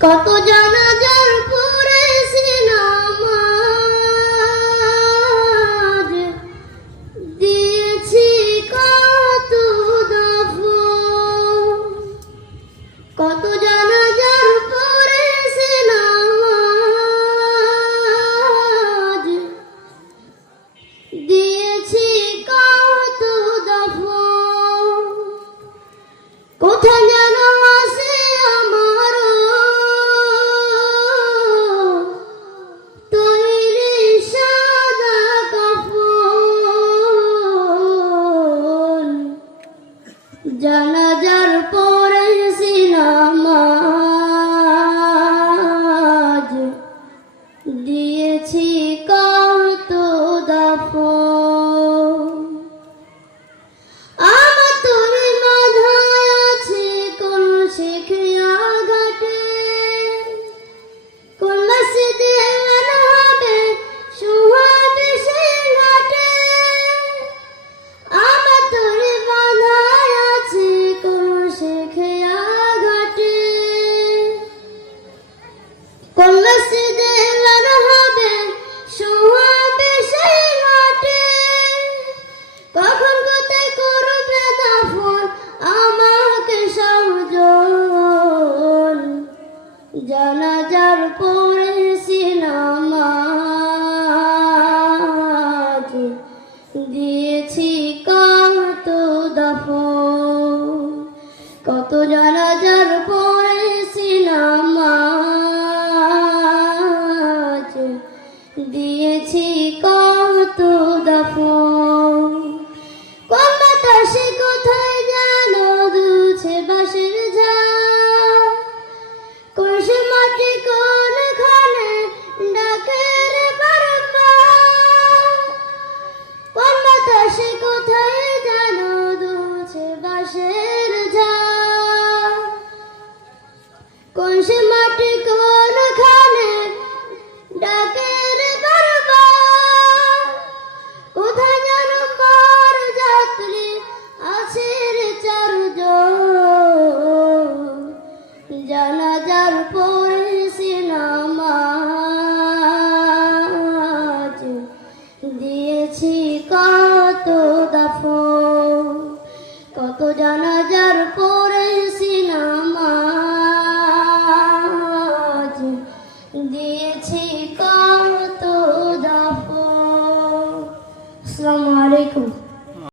কত জানাজার জানাজার পরে সিনামাজ দিয়েছি। হয়েছি কত দফ কত জানাজার পড়েছিলাম দিয়েছি কত দফ কত বাতাসে